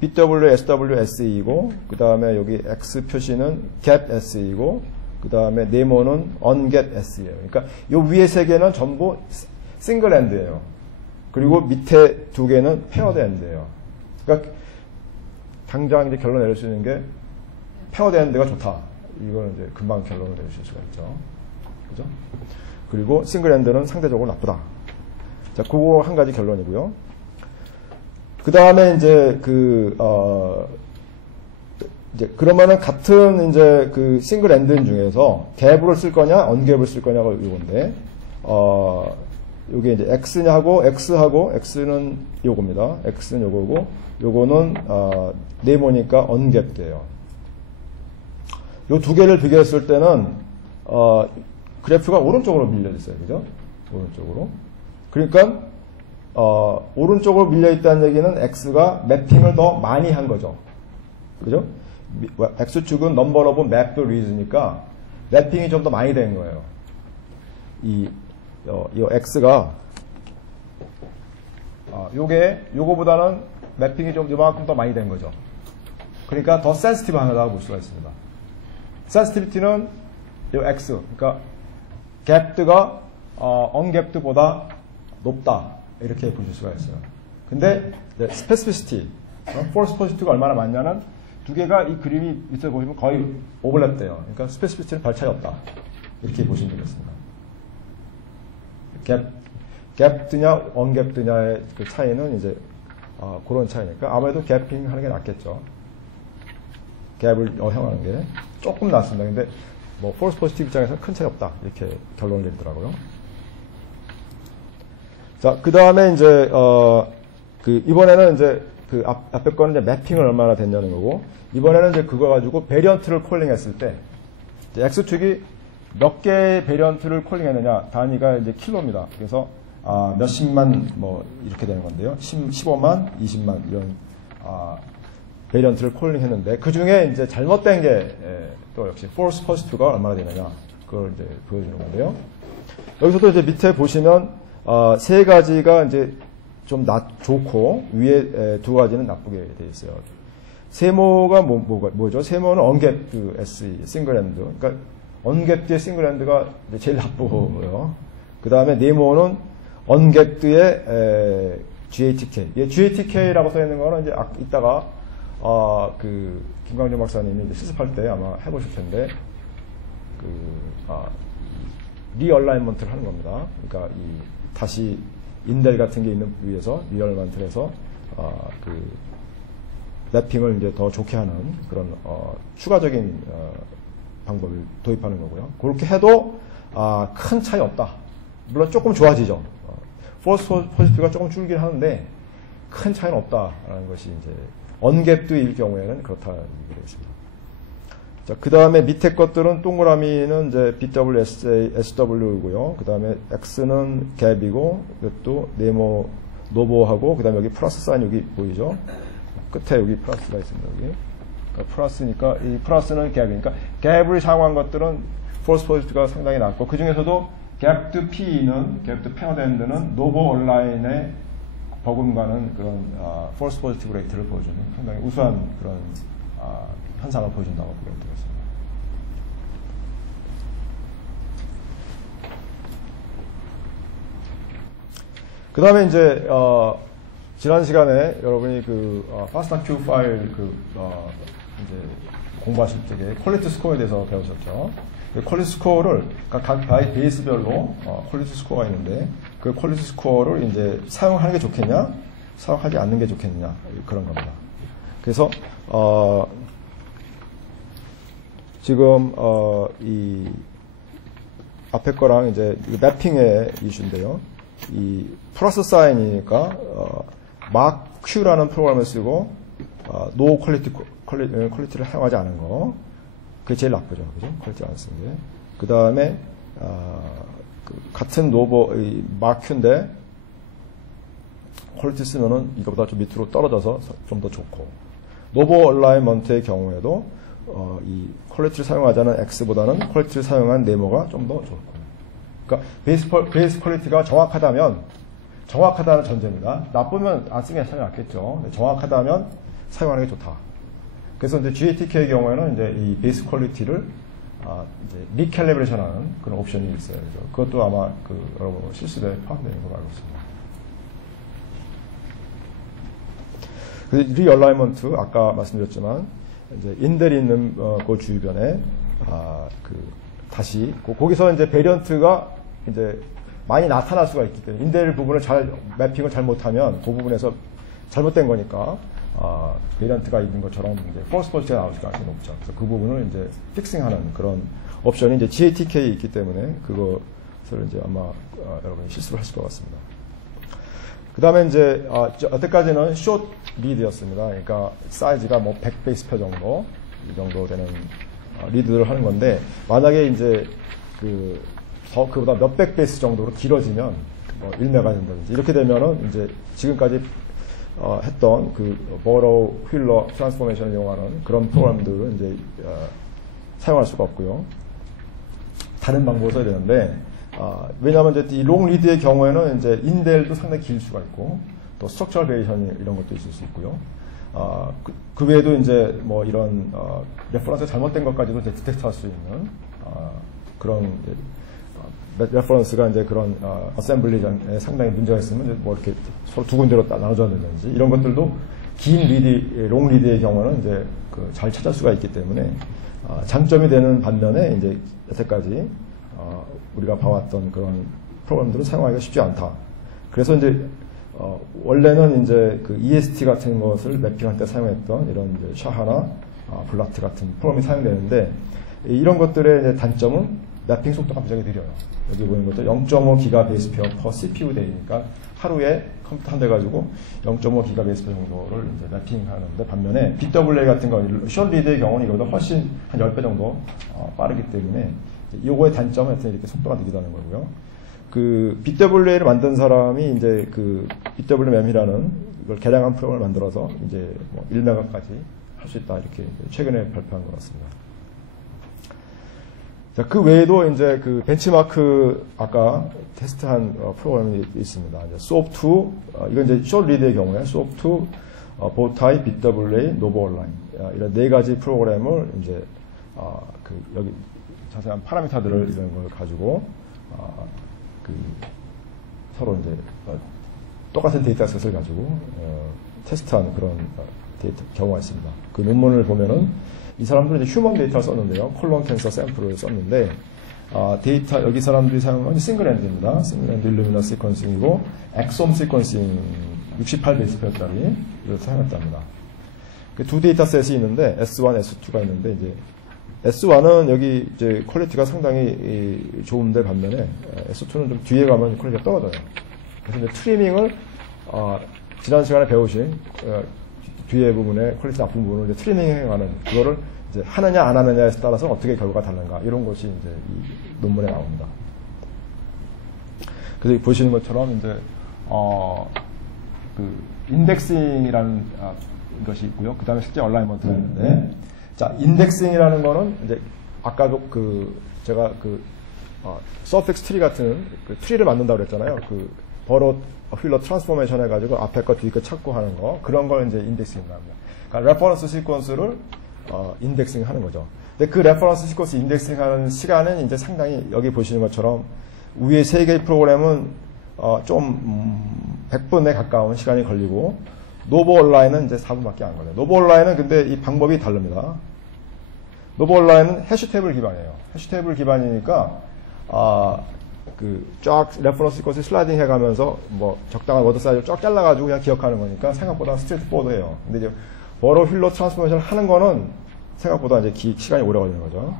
BW, SW, SE이고 그 다음에 여기 X 표시는 갭 SE이고 그 다음에 네모는 unget S예요. 그러니까 요 위에 세 개는 전부 싱글 엔드예요. 그리고 밑에 두 개는 페어드 엔드예요. 그러니까 당장 이제 결론 내릴 수 있는 게 페어드 엔드가 좋다. 이거는 이제 금방 결론을 내실 수가 있죠. 그죠? 그리고 싱글 엔드는 상대적으로 나쁘다. 자, 그거 한 가지 결론이고요. 그 다음에 이제 이제 그러면은 같은 이제 싱글 엔드 중에서 갭을 쓸 거냐, 언갭을 쓸 거냐가 이건데, 요게 이제 X냐고, X는 요겁니다. X는 요거고, 요거는, 네모니까 언갭돼요. 요 두 개를 비교했을 때는, 그래프가 오른쪽으로 밀려있어요. 그죠? 오른쪽으로. 그러니까, 오른쪽으로 밀려있다는 얘기는 X가 매핑을 더 많이 한 거죠. 그죠? X축은 number of mapped reads니까 매핑이 좀 더 많이 된 거예요. 이 X가 요거보다는 매핑이 좀 요만큼 더 많이 된 거죠. 그러니까 더 센시티브 하다고 볼 수가 있습니다. 센시티비티는 요 X, 그러니까 갭드가 언갭드보다 높다 이렇게 보실 수가 있어요. 근데 스페시피시티, 폴스 포지티브가 얼마나 많냐는 두 개가 이 그림이 밑에 보시면 거의 오버랩돼요. 그러니까 스페시피티는 별 차이 없다. 이렇게 보시면 되겠습니다. 갭드냐, 언갭드냐의 그 차이는 이제 그런 차이니까 아무래도 갭핑 하는 게 낫겠죠. 갭을 허용하는 게 조금 낫습니다. 근데 뭐 폴스 포지티브 입장에서는 큰 차이 없다. 이렇게 결론을 내리더라고요. 자, 그 다음에 이제 이번에는 이제 앞에 거는 이제 매핑을 얼마나 됐냐는 거고, 이번에는 이제 그거 가지고 베리언트를 콜링했을 때, X축이 몇 개의 베리언트를 콜링했느냐, 단위가 이제 킬로입니다. 그래서, 몇십만, 뭐, 이렇게 되는 건데요. 15만, 20만, 이런, 베리언트를 콜링했는데, 그 중에 이제 잘못된 게, 또 역시, false positive가 얼마나 되느냐, 그걸 이제 보여주는 건데요. 여기서도 이제 밑에 보시면, 세 가지가 이제 좀 좋고 위에 두 가지는 나쁘게 돼 있어요. 세모가 뭐죠? 세모는 언갭드 SE, 싱글 엔드. 그러니까 언갭드의 싱글 엔드가 제일 나쁘고요. 그 다음에 네모는 언갭드의 GATK. 예, GATK라고 써 있는 거는 이제 이따가 김광준 박사님이 이제 실습할 때 아마 해보실 텐데 리얼라인먼트를 하는 겁니다. 그러니까 다시 인델 같은 게 있는 부위에서 리얼먼트를 해서 그 랩핑을 이제 더 좋게 하는 그런 추가적인 방법을 도입하는 거고요. 그렇게 해도 큰 차이 없다. 물론 조금 좋아지죠. false positive가 조금 줄긴 하는데 큰 차이는 없다라는 것이 이제 언갭도일 경우에는 그렇다는 얘기가 있습니다. 자, 그 다음에 밑에 것들은 동그라미는 이제 BWSW고요. 그 다음에 X는 갭이고, 이것도 네모, 노보하고, 그 다음에 여기 플러스 사인 여기 보이죠? 끝에 여기 플러스가 있습니다, 여기. 그러니까 플러스니까, 이 플러스는 갭이니까, 갭을 사용한 것들은 false positive가 상당히 낮고, 그 중에서도 갭드 P는, 갭드 페어밴드는 노보 온라인에 버금가는 그런, false positive 레이트를 보여주는 상당히 우수한 그런, 현상을 보여준다고 보면 되겠습니다. 그 다음에 이제, 지난 시간에 여러분이 그, FASTA-Q 파일 이제 공부하실 적에 퀄리티 스코어에 대해서 배우셨죠. 퀄리티 스코어를 각 베이스별로 퀄리티 스코어가 있는데 그 퀄리티 스코어를 이제 사용하는 게 좋겠냐, 사용하지 않는 게 좋겠냐, 그런 겁니다. 그래서, 지금 이 앞에 거랑 이제 매핑의 이슈인데요. 이 플러스 사인이니까 막 Q라는 프로그램을 쓰고 노 퀄리티를 사용하지 않은 거, 그게 제일 나쁘죠, 그죠? 퀄리티 안 쓰는 게. 그 다음에 그 같은 노보 막 Q인데 퀄리티 쓰면은 이거보다 좀 밑으로 떨어져서 좀 더 좋고, 노보 얼라이먼트의 경우에도 이 퀄리티를 사용하지 않은 X보다는 퀄리티를 사용한 네모가 좀 더 좋고. 그러니까 베이스 퀄리티가 정확하다는 전제입니다. 나쁘면 안 쓰는 게 차라리 낫겠죠. 정확하다면 사용하는 게 좋다. 그래서 이제 GATK의 경우에는 이제 이 베이스 퀄리티를 이제 리캘리브레이션하는 그런 옵션이 있어요. 그래서 그것도 아마 그 여러분 실수대에 포함되는 걸로 알고 있습니다. 리얼라이먼트 아까 말씀드렸지만 이제 인델이 있는 그 주변에 다시 거기서 이제 베리언트가 이제 많이 나타날 수가 있기 때문에 인델 부분을 매핑을 잘 못하면 그 부분에서 잘못된 거니까 베리언트가 있는 것처럼 이제 false positive가 나올 가능성이 높죠. 그래서 그 부분을 이제 픽싱하는 그런 옵션이 이제 GATK에 있기 때문에 그것을 이제 아마 여러분이 실수를 하실 것 같습니다. 그 다음에 이제 여태까지는 숏 리드였습니다. 그러니까 사이즈가 뭐 100베이스표 정도 이 정도 되는 리드를 하는 건데, 만약에 이제 그보다 몇백 베이스 정도로 길어지면 뭐 1메가 된다든지 이렇게 되면은 이제 지금까지 했던 그 버로우 휠러 트랜스포메이션을 이용하는 그런 프로그램들은 이제 사용할 수가 없고요. 다른 방법을 써야 되는데, 왜냐하면 이제 이 롱 리드의 경우에는 이제 인델도 상당히 길 수가 있고, 또 스트럭처럴 베리에이션 이런 것도 있을 수 있고요. 그 외에도 이제 뭐 이런 레퍼런스가 잘못된 것까지도 이제 디텍트할 수 있는 그런 레퍼런스가 이제 그런 어셈블리에 상당히 문제가 있으면 이제 뭐 이렇게 서로 두 군데로 나눠져야되는지 이런 것들도 긴 리드, 롱 리드의 경우는 이제 잘 찾을 수가 있기 때문에 장점이 되는 반면에 이제 여태까지 우리가 봐왔던 그런 프로그램들을 사용하기가 쉽지 않다. 그래서 이제 원래는 이제 그 EST 같은 것을 매핑할 때 사용했던 이런 이제 샤하나 블라트 같은 프로그램이 사용되는데, 이런 것들의 이제 단점은 매핑 속도가 굉장히 느려요. 여기 보이는 것도 0.5 기가베이스 페어 per CPU 데이니까 하루에 컴퓨터 한 대 가지고 0.5 기가베이스 페어 정도를 이제 매핑하는데, 반면에 BWA 같은 거, 숏 리드의 경우는 이거보다 훨씬 한 10배 정도 빠르기 때문에 이거의 단점은 이렇게 속도가 느리다는 거고요. 그 BWA를 만든 사람이 이제 그 BWM이라는 이걸 개량한 프로그램을 만들어서 이제 뭐 1메가까지 할 수 있다, 이렇게 최근에 발표한 것 같습니다. 자, 그 외에도 이제 그 벤치마크 아까 테스트한 프로그램이 있습니다. 이제 SOAP2, 이건 이제 숏 리드의 경우에 SOAP2, 보타이, BWA, 노브온라인 이런 네 가지 프로그램을 이제 여기 자세한 파라미터들을 이런 걸 가지고 서로 이제 똑같은 데이터셋을 가지고 테스트한 그런 경우가 있습니다. 그 논문을 보면은 이 사람들은 이제 휴먼 데이터를 썼는데요. 콜론 캔서 샘플을 썼는데 데이터, 여기 사람들이 사용하는 싱글핸드입니다. 싱글핸드 일루미나 시퀀싱이고, 엑솜 시퀀싱 68베이스 페어짜리, 이걸 사용했답니다. 두 데이터셋이 있는데, S1, S2가 있는데, 이제, S1은 여기 이제 퀄리티가 상당히 좋은데 반면에, S2는 좀 뒤에 가면 퀄리티가 떨어져요. 그래서 이제 트리밍을, 지난 시간에 배우신, 뒤에 부분에 퀄리티 나쁜 부분을 이제 트리밍해가는, 그거를 이제 하느냐 안 하느냐에 따라서 어떻게 결과가 다른가 이런 것이 이제 이 논문에 나옵니다. 그래서 보시는 것처럼 이제 그 인덱싱이라는 것이 있고요. 그 다음에 실제 얼라이먼트가 있는데, 자 인덱싱이라는 거는 이제 아까도 제가 서픽스 트리 같은 그 트리를 만든다고 그랬잖아요. 그 버롯 휠러 트랜스포메이션 해가지고 앞에 거 뒤에 거 찾고 하는 거 그런 걸 이제 인덱싱이라고 합니다. 그러니까 레퍼런스 시퀀스를 인덱싱 하는 거죠. 근데 그 레퍼런스 시퀀스 인덱싱 하는 시간은 이제 상당히 여기 보시는 것처럼 위에 3개의 프로그램은 좀 100분에 가까운 시간이 걸리고 노브 온라인은 이제 4분밖에 안 걸려요. 노브 온라인은 근데 이 방법이 다릅니다. 노브 온라인은 해시 테이블 기반이에요. 해시 테이블 기반이니까 쫙 레퍼런스 시퀀스 슬라이딩 해가면서 뭐 적당한 워드 사이즈를 쫙 잘라가지고 그냥 기억하는 거니까 생각보다 스트레이트 포워드해요. 근데 이제 버로 휠러 트랜스포메이션 하는 거는 생각보다 이제 시간이 오래 걸리는 거죠.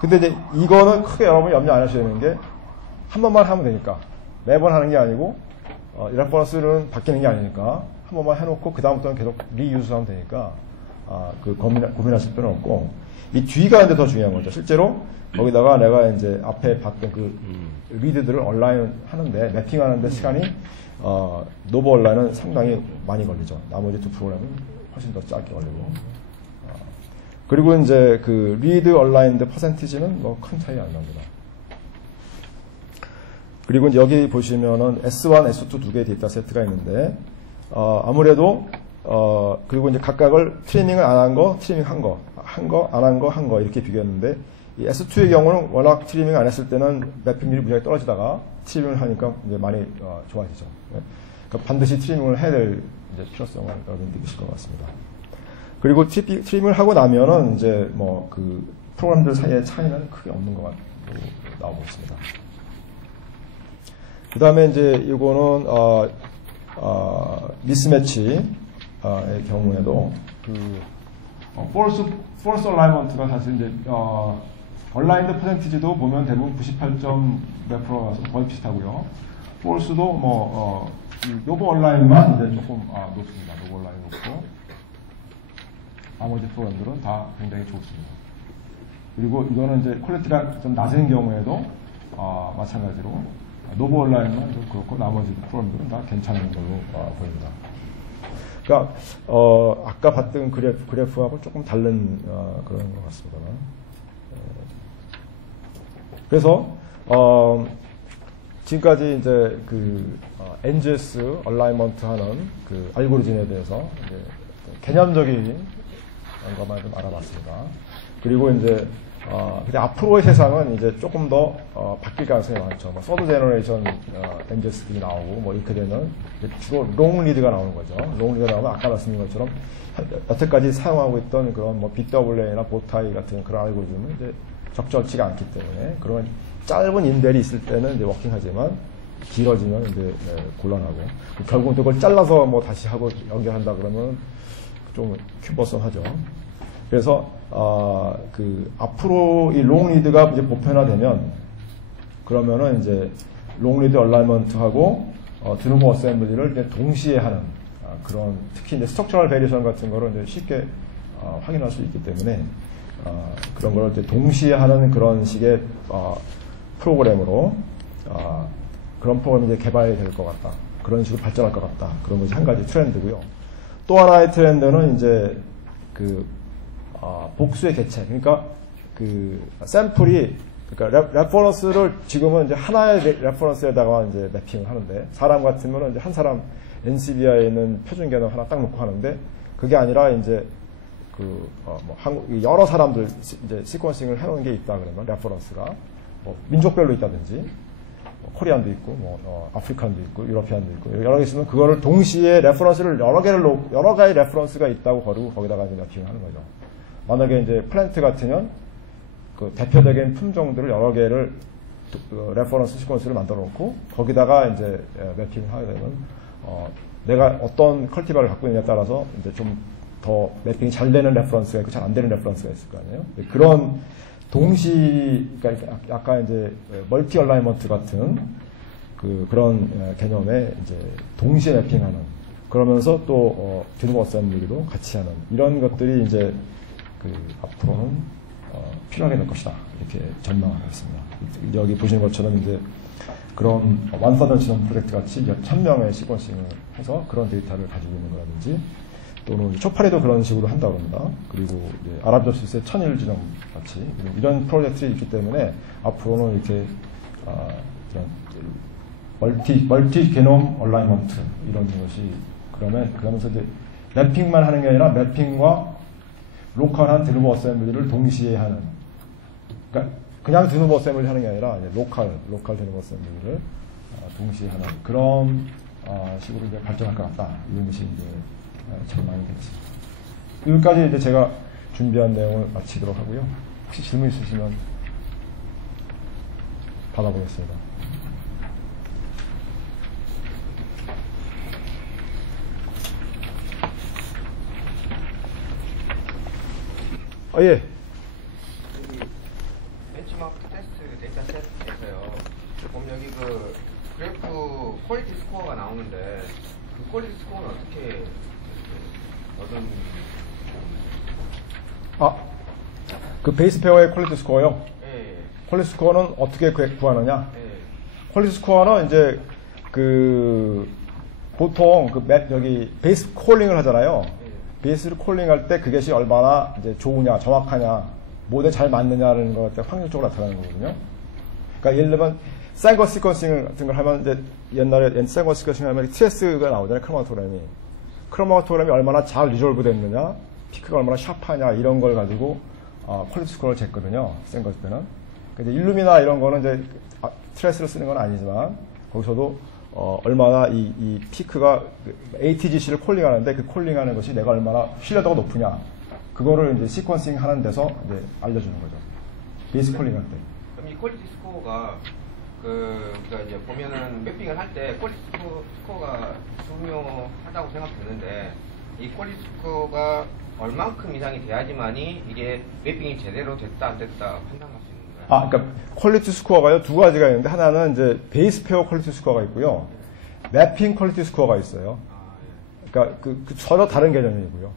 근데 이제 이거는 크게 여러분이 염려 안 하셔야 되는 게 한 번만 하면 되니까 매번 하는 게 아니고 레퍼런스는 바뀌는 게 아니니까 한 번만 해놓고 그 다음부터는 계속 리유즈하면 되니까 고민하실 필요는 없고 이 뒤가 이제 더 중요한 거죠. 실제로 거기다가 내가 이제 앞에 봤던 그 리드들을 온라인 하는데 매핑하는데 시간이 노브 온라인은 상당히 많이 걸리죠. 나머지 두 프로그램은 훨씬 더 짧게 걸리고. 그리고 이제 그 리드 온라인드 퍼센티지는 뭐 큰 차이 안 납니다. 그리고 이제 여기 보시면은 S1, S2 두 개의 데이터 세트가 있는데, 아무래도, 그리고 이제 각각을 트리밍을 안 한 거, 트리밍 한 거, 안 한 거, 이렇게 비교했는데, 이 S2의 경우는 워낙 트리밍 안 했을 때는 매핑률이 무지하게 떨어지다가 트리밍을 하니까 이제 많이 좋아지죠. 그러니까 반드시 트리밍을 해야 될 이제 필요성을 여러분 느끼실 것 같습니다. 그리고 트리밍을 하고 나면은 이제 뭐 그 프로그램들 사이의 차이는 크게 없는 것 같고 나오고 있습니다. 그 다음에 이제 이거는 미스매치의 경우에도 false alignment가 사실 이제 얼라인드 퍼센티지도 보면 대부분 98몇 %라서 거의 비슷하고요. false도 뭐 노브 온라인만 이제 조금 높습니다. 노브 온라인 높고 나머지 프로그램들은 다 굉장히 좋습니다. 그리고 이거는 이제 퀄리티가 좀 낮은 경우에도 마찬가지로 노브 온라인만 좀 그렇고 나머지 프로그램들은 다 괜찮은 걸로 보입니다. 그러니까 아까 봤던 그래프하고 조금 다른 그런 것 같습니다만. 그래서 지금까지 이제 그 NGS 얼라이먼트 하는 그 알고리즘에 대해서 이제 개념적인 것만 좀 알아봤습니다. 그리고 이제 근데 앞으로의 세상은 이제 조금 더 바뀔 가능성이 많죠. 뭐 서드 제너레이션 NGS들이 나오고 뭐 이렇게 되면 주로 롱 리드가 나오는 거죠. 롱 리드가 나오면 아까 말씀드린 것처럼 여태까지 사용하고 있던 그런 뭐 BWA나 보타이 같은 그런 알고리즘은 이제 적절치가 않기 때문에 그런 짧은 인델이 있을 때는 이제 워킹하지만 길어지면 이제 곤란하고 결국은 그걸 잘라서 뭐 다시 하고 연결한다 그러면 좀 큐버선하죠. 그래서 그 앞으로 이 롱 리드가 이제 보편화되면 그러면은 이제 롱 리드 얼라이먼트하고 드루머 어셈블리를 이제 동시에 하는 그런 특히 이제 스트럭처럴 베리에이션 같은 거를 이제 쉽게 확인할 수 있기 때문에 그런 걸 이제 동시에 하는 그런 식의 프로그램으로 그런 프로그램이 이제 개발이 될 것 같다. 그런 식으로 발전할 것 같다. 그런 것이 한 가지 트렌드고요. 또 하나의 트렌드는 이제 그 복수의 개체. 그러니까 그 샘플이 그러니까 레퍼런스를 지금은 이제 하나의 레퍼런스에다가 이제 매핑을 하는데 사람 같으면은 이제 한 사람 NCBI에 있는 표준 개념 하나 딱 놓고 하는데 그게 아니라 이제 그 뭐 여러 사람들 이제 시퀀싱을 해놓은 게 있다 그러면 레퍼런스가 뭐 민족별로 있다든지 뭐 코리안도 있고 뭐 아프리칸도 있고 유러피안도 있고 여러 개 있으면 그거를 동시에 레퍼런스를 여러 가지 레퍼런스가 있다고 거르고 거기다가 이제 매핑을 하는 거죠. 만약에 이제 플랜트 같으면 그 대표적인 품종들을 여러 개를 레퍼런스 시퀀스를 만들어 놓고 거기다가 이제 매핑을 하게 되면 내가 어떤 컬티바를 갖고 있느냐에 따라서 이제 좀 더 매핑이 잘 되는 레퍼런스가 있고 잘 안 되는 레퍼런스가 있을 거 아니에요. 그런 그러니까 약간 이제 멀티 얼라이먼트 같은 그런 개념의 이제 동시에 매핑하는 그러면서 또 드리브 어셈블리도 같이 하는 이런 것들이 이제 앞으로는 필요하게 될 것이다 이렇게 전망하고 있습니다. 여기 보시는 것처럼 이제 그런 완서던 지원 프로젝트 같이 몇 천 명의 시퀀싱을 해서 그런 데이터를 가지고 있는 거라든지 또는 초파리도 그런 식으로 한다고 합니다. 그리고 이제 아랍저스티스의 천일 지정 같이 이런 프로젝트들이 있기 때문에 앞으로는 이렇게 멀티 게놈 얼라이먼트 이런 것이 그러면서 이제 맵핑만 하는 게 아니라 맵핑과 로컬한 드리브 어셈블리를 동시에 하는 그러니까 그냥 드리브 어셈블리 하는 게 아니라 이제 로컬 드리브 어셈블리를 동시에 하는 그런 식으로 이제 발전할 것 같다 이런 것이 이제 전망이 되겠습니다. 여기까지 이제 제가 준비한 내용을 마치도록 하고요. 혹시 질문 있으시면 받아보겠습니다. 예. 벤치마크 테스트 데이터셋에서요. 보면 여기 그래프 퀄리티 스코어가 나오는데 그 퀄리티 스코어는 어떻게 얻은? 그 베이스 페어의 퀄리티 스코어요? 예. 퀄리티 스코어는 어떻게 구하느냐? 예. 퀄리티 스코어는 이제 보통 여기 베이스 콜링을 하잖아요. 예. 베이스를 콜링할 때 그것이 얼마나 이제 좋으냐, 정확하냐, 모델 잘 맞느냐는 것 같아 확률적으로 나타나는 거거든요. 그러니까 예를 들면 생거 시퀀싱 같은 걸 하면 이제 옛날에 생거 시퀀싱 하면 TS가 나오잖아요. 크로마토그램이 얼마나 잘 리졸브 됐느냐, 피크가 얼마나 샤프하냐 이런 걸 가지고 퀄리티 스코어를 쟀거든요. 생거 때는. 이제 일루미나 이런 거는 이제 트레스를 쓰는 건 아니지만 거기서도 얼마나 이 피크가 ATGC를 콜링하는데 그 콜링하는 것이 내가 얼마나 신뢰도가 높으냐 그거를 이제 시퀀싱 하는 데서 이제 알려주는 거죠. 베이스 콜링 할 때. 그럼 이 퀄리티 스코어가 그러니까 이제 보면은 매핑을 할 때 퀄리티 스코어가 중요하다고 생각되는데 이 퀄리티 스코어가 얼만큼 이상이 돼야지만이 이게 매핑이 제대로 됐다 안 됐다 판단할 수 있는 거예요? 그러니까 퀄리티 스코어가요 두 가지가 있는데 하나는 이제 베이스 페어 퀄리티 스코어가 있고요, 매핑 퀄리티 스코어가 있어요. 그러니까 서로 다른 개념이고요.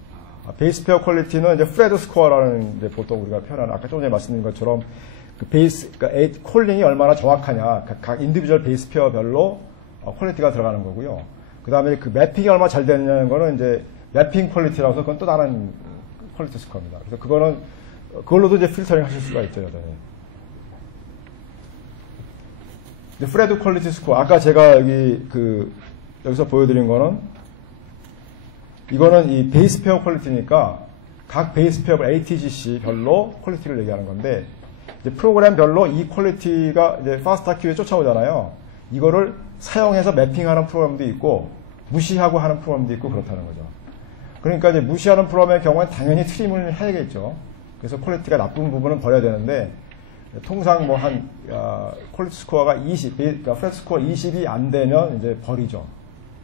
베이스 페어 퀄리티는 이제 프레드 스코어라는 이제 보통 우리가 표현하는 아까 조금 전에 말씀드린 것처럼 그러니까 콜링이 얼마나 정확하냐 각 인디비주얼 베이스 페어별로 퀄리티가 들어가는 거고요. 그 다음에 그 매핑이 얼마나 잘 되느냐는 거는 이제 매핑 퀄리티라고 해서 그건 또 다른 퀄리티 스코어입니다. 그래서 그걸로도 이제 필터링 하실 수가 있죠, 여전히. 프레드 퀄리티 스코어. 아까 제가 여기서 보여드린 거는, 이거는 이 베이스 페어 퀄리티니까 각 베이스 페어 ATGC 별로 퀄리티를 얘기하는 건데, 이제 프로그램별로 이 퀄리티가 이제 파스타큐에 쫓아오잖아요. 이거를 사용해서 매핑하는 프로그램도 있고, 무시하고 하는 프로그램도 있고 그렇다는 거죠. 그러니까 이제 무시하는 프로그램의 경우는 당연히 트림을 해야겠죠. 그래서 퀄리티가 나쁜 부분은 버려야 되는데, 통상 퀄리티 스코어가 20, 그러니까 프레드 스코어 20이 안 되면 이제 버리죠.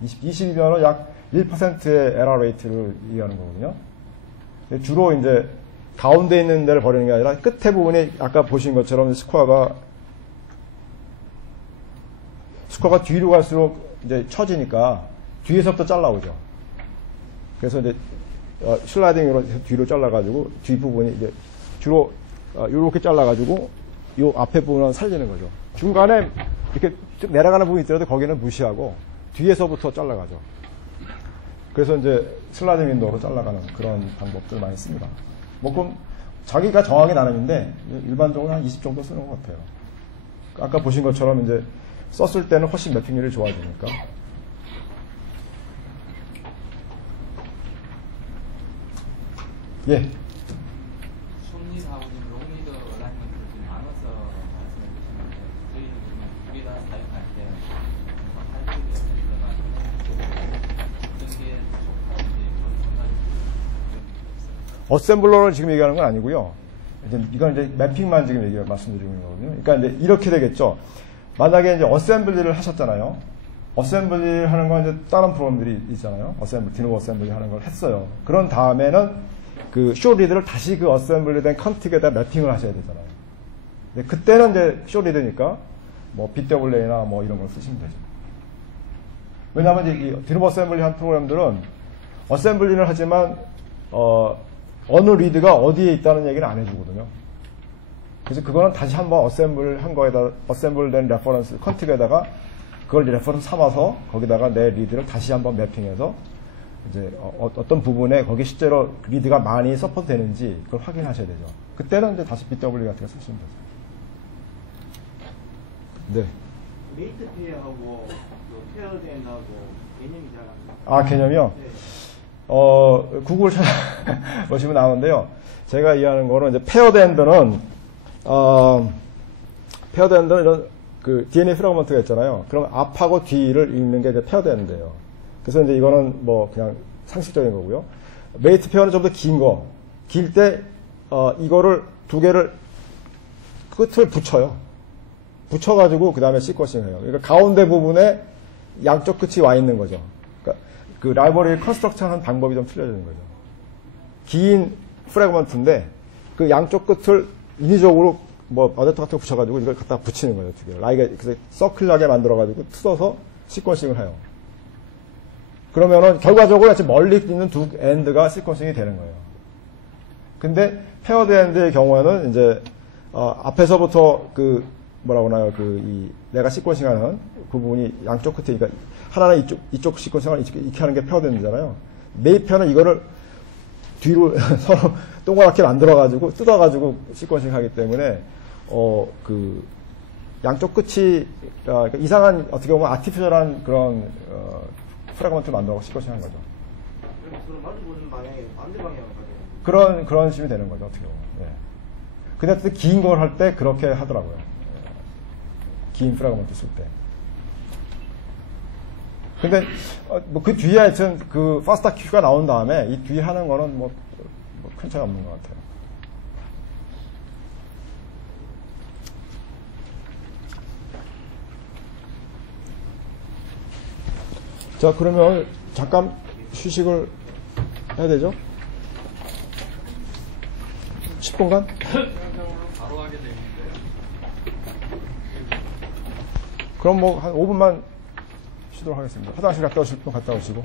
20이면 약 1%의 에러 레이트를 얘기하는 거거든요. 주로 이제 가운데 있는 데를 버리는 게 아니라 끝에 부분이 아까 보신 것처럼 스코어가 뒤로 갈수록 이제 처지니까 뒤에서부터 잘라오죠. 그래서 이제 슬라이딩으로 뒤로 잘라가지고 뒷부분이 이제 주로 이렇게 잘라가지고 이 앞에 부분은 살리는 거죠. 중간에 이렇게 쭉 내려가는 부분이 있더라도 거기는 무시하고 뒤에서부터 잘라가죠. 그래서 이제 슬라이딩 윈도우로 잘라가는 그런 방법들 많이 씁니다. 그럼 자기가 정하게 나름인데 일반적으로 한 20 정도 쓰는 것 같아요. 아까 보신 것처럼 이제 썼을 때는 훨씬 매핑률이 좋아지니까. 예. 손님하고는 롱리더 얼라이먼트를 좀 나눠서 말씀해 주시는데 저희는 두 개 다 사용할 때 하이브리드 어떤 게 좋다는지 그런 생각이 들어요. 어셈블러를 지금 얘기하는 건 아니고요. 이건 이제 매핑만 지금 말씀드리고 있는 거거든요. 그러니까 이제 이렇게 되겠죠. 만약에 이제 어셈블리를 하셨잖아요. 어셈블리 하는 건 이제 다른 프로그램들이 있잖아요. 디노 어셈블리 하는 걸 했어요. 그런 다음에는 그 쇼리드를 다시 그 어셈블리 된 컨틱에다 매핑을 하셔야 되잖아요. 근데 그때는 이제 쇼리드니까 뭐 BWA나 뭐 이런 걸 쓰시면 되죠. 왜냐하면 이제 이 디노 어셈블리 한 프로그램들은 어셈블리는 하지만 어느 리드가 어디에 있다는 얘기는 안 해주거든요. 그래서 그거는 다시 한번 어셈블 한 거에다 어셈블된 레퍼런스 컨틱에다가 그걸 레퍼런스 삼아서 거기다가 내 리드를 다시 한번 매핑해서 이제 어떤 부분에 거기 실제로 리드가 많이 서포트 되는지 그걸 확인하셔야 되죠. 그때는 이제 다시 BW 같은 거 쓰시면 되죠. 네. 메이트 페어하고 페어된하고 개념이 잘 안 나요. 아, 개념이요? 네. 구글 찾아보시면 나오는데요. 제가 이해하는 거는 이제 페어드엔드는 이런 그 DNA 프래그먼트가 있잖아요. 그럼 앞하고 뒤를 읽는 게 이제 페어드엔드예요. 그래서 이제 이거는 뭐 그냥 상식적인 거고요. 메이트 페어는 좀 더 긴 거. 길 때, 이거를 두 개를 끝을 붙여요. 붙여가지고 그 다음에 시퀀싱 해요. 그러니까 가운데 부분에 양쪽 끝이 와 있는 거죠. 그러니까 그 라이브러리 컨스트럭션 하는 방법이 좀 틀려지는 거죠. 긴 프래그먼트인데 그 양쪽 끝을 인위적으로 뭐 어댑터 같은 거 붙여가지고 이걸 갖다 붙이는 거예요. 두 개. 그래서 서클하게 만들어가지고 뜯어서 시퀀싱을 해요. 그러면은 결과적으로 멀리 있는 두 엔드가 시퀀싱이 되는 거예요. 근데 페어드 엔드의 경우에는 이제 앞에서부터 그 뭐라고 하나요? 내가 시퀀싱하는 그 부분이 양쪽 끝에 그러니까 하나는 이쪽 시퀀싱을 이렇게 하는 게 페어드 엔드잖아요. 내 편은 이거를 뒤로 서로 동그랗게 만들어가지고 뜯어가지고 시퀀싱 하기 때문에 그 양쪽 끝이 그러니까 이상한 어떻게 보면 아티피셜한 그런 프래그먼트를 만들어서 시퀀싱 하는 거죠. 그럼 서로 마주보는 방향이 반대 방향으로 가요. 그런 식이 되는 거죠, 어떻게 보면. 네. 근데 긴 걸 할 때 그렇게 하더라고요. 긴 프래그먼트 쓸 때. 근데 뭐 그 뒤에 하여튼 그 파스타 큐가 나온 다음에 이 뒤에 하는 거는 뭐 큰 차이 없는 것 같아요. 자, 그러면 잠깐 휴식을 해야 되죠? 10분간? 바로 하게 되는데. 그럼 뭐 한 5분만 쉬도록 하겠습니다. 화장실 갔다 오실 분 갔다 오시고.